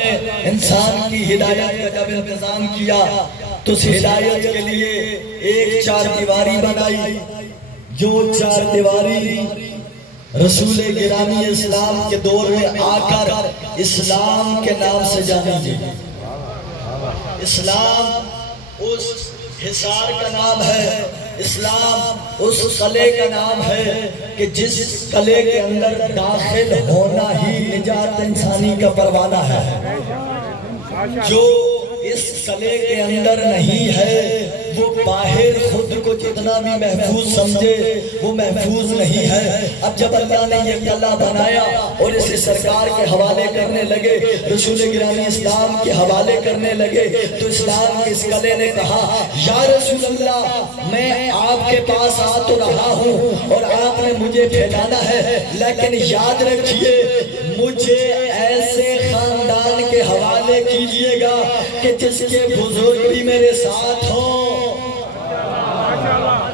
انسان کی ہدایت کا جب انتظام کیا تو اس ہدایت کے لیے ایک چار دیواری بنائی، جو چار دیواری رسول گرامی اسلام کے دور میں آ کر اسلام کے نام سے جانی گئی۔ اسلام اس حصار کا نام ہے، اسلام اس قلعے کا نام ہے کہ جس قلعے کے اندر داخل ہونا ہی نجات انسانی کا پروانہ ہے۔ جو اس قلعے کے اندر نہیں ہے وہ باہر خود کو جتنا بھی محفوظ سمجھے وہ محفوظ نہیں ہے۔ اب جب اللہ نے یہ قلعہ بنایا اور اسے سرکار کے حوالے کرنے لگے، رسول گرامی اسلام کے حوالے کرنے لگے، تو اسلام کے اس قلعے نے کہا یا رسول اللہ میں آپ کے پاس آ تو رہا ہوں اور آپ نے مجھے پھیلانا ہے، لیکن یاد رکھیے مجھے ایسے خاندان کے حوالے کیجئے گا کہ جس کے بزرگ بھی میرے ساتھ ہوں،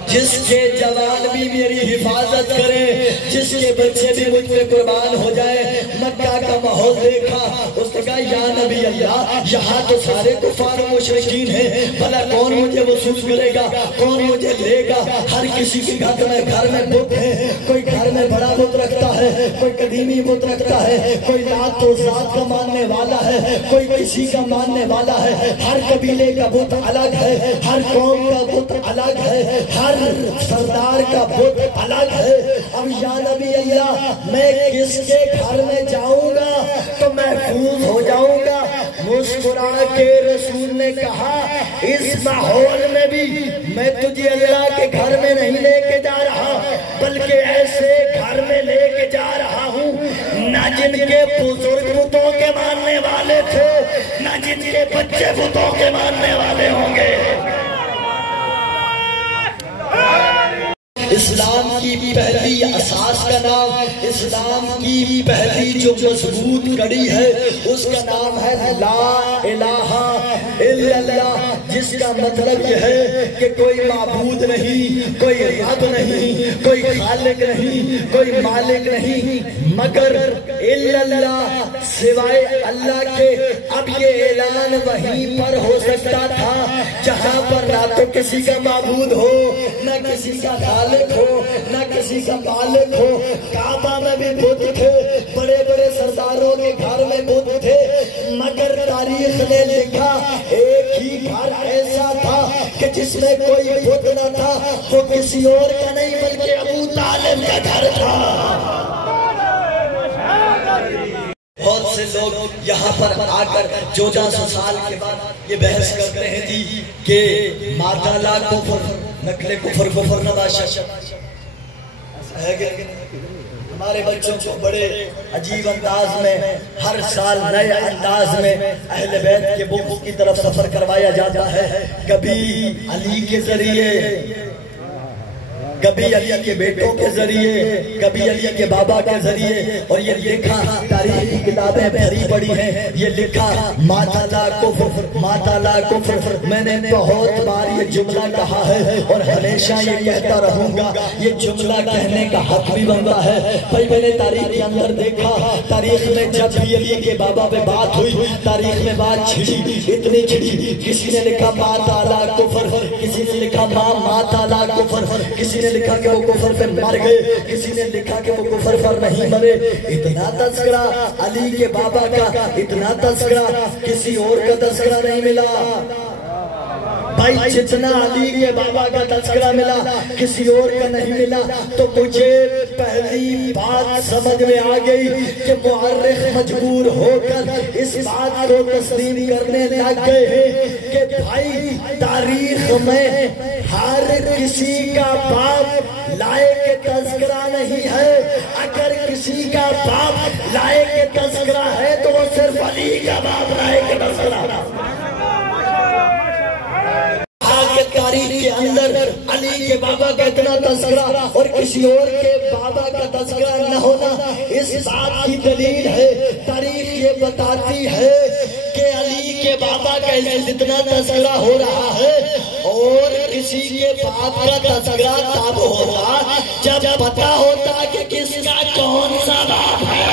جس کے جوان بھی میری حفاظت کریں، جس کے بچے بھی مجھ پہ قربان ہو جائیں۔ مکہ کا ماحول دیکھا، اس نے کہا یا نبی اللہ یہاں تو سارے کفار و مشرکین ہیں، بھلا کون مجھے وصول کرے گا، کون مجھے لے گا؟ ہر کسی کے گھر میں بت ہے، کوئی گھر میں بڑا بت رکھتا ہے، کوئی قدیمی بت رکھتا ہے، کوئی لات و ذات کا ماننے والا ہے، کوئی کسی کا ماننے والا ہے۔ ہر قبیلے کا بت الگ ہے، ہر قوم کا بت الگ ہے، ہر سردار کا بت الگ ہے۔ اب یا نبی اللہ میں کس کے گھر میں جاؤں گا تو محفوظ ہو جاؤں گا؟ مسکرا کے رسول نے کہا اس ماحول میں بھی میں تجھے اللہ کے گھر میں نہیں لے کے جا رہا، بلکہ ایسے گھر میں لے کے جا رہا ہوں نہ جن کے بزرگ بتوں کے ماننے والے تھے، نہ جن کے بچے بتوں کے ماننے والے ہوں گے۔ اسلام کی پہلی اساس کا نام، اسلام کی پہلی جو مضبوط کڑی ہے اس کا نام ہے لا الہ الا اللہ، جس کا مطلب یہ ہے کہ کوئی معبود نہیں، کوئی رب نہیں، کوئی خالق نہیں، کوئی مالک نہیں مگر الا اللہ، سوائے اللہ کے۔ اب یہ اعلان وہیں پر ہو سکتا تھا جہاں پر نہ تو کسی کا معبود ہو، نہ کسی کا خالق ہو، نہ کسی کا مالک ہو۔ کعبہ میں بھی بت تھے، بڑے بڑے سرداروں کے گھر میں بت تھے، مگر تاریخ نے لکھا ایک ہی گھر ایسا تھا کہ جس میں کوئی بت نہ تھا، وہ کسی اور کا نہیں بلکہ ابو طالب کا گھر تھا۔ بہت سے لوگ یہاں پر آ کر 1400 سال کے بعد یہ بحث کرتے ہیں جی کہ ماتا لا کفر نقل کفر کفر نباشا ہے کہ ہمارے بچوں کو بڑے عجیب انداز میں ہر سال نئے انداز میں اہل بیت کے بت کی طرف سفر کروایا جاتا ہے، کبھی علی کے ذریعے، کبھی علی کے بیٹوں کے ذریعے، کبھی علی کے بابا کے ذریعے، اور یہ لکھا تاریخی کتابیں بھری پڑی ہیں، یہ لکھا ماتا لا کفر، ماتا لا کفر۔ میں نے بہت بار یہ جملہ کہا ہے اور ہمیشہ یہ کہتا رہوں گا، یہ جملہ کہنے کا حق بھی بنتا ہے۔ بھائی میں نے تاریخ کے اندر دیکھا، تاریخ میں جب بھی علی کے بابا پہ بات ہوئی، تاریخ میں بات چھڑی، اتنی چھڑی، کسی نے لکھا ماتا لا کفر، کسی نے لکھا ماتا لا کفر، کسی نے لکھا کہ وہ کفر پہ مر گئے، کسی نے لکھا کہ وہ کفر پر نہیں مرے۔ اتنا تذکرہ علی کے بابا کا، اتنا تذکرہ کسی اور کا تذکرہ نہیں ملا۔ بھائی جتنا علی کے بابا کا تذکرہ ملا کسی اور کا نہیں ملا۔ تو مجھے پہلی بات سمجھ میں آ گئی کہ مورخ مجبور ہو کر اس بات کو تسلیم کرنے لگ گئے کہ بھائی تاریخ میں ہر کسی کا باپ لائق تذکرہ نہیں ہے، اگر کسی کا باپ لائق تذکرہ ہے تو وہ صرف علی کا باپ لائق تذکرہ ہے۔ تاریخ کے اندر علی کے بابا کا اتنا تذکرہ اور کسی اور کے بابا کا تذکرہ نہ ہونا اس بات کی دلیل ہے۔ تاریخ یہ بتاتی ہے کہ علی کے بابا کا اتنا تذکرہ ہو رہا ہے اور کسی کے باپ کا تذکرہ تب ہوتا جب پتا ہوتا کہ کس کا کون سا باپ ہے۔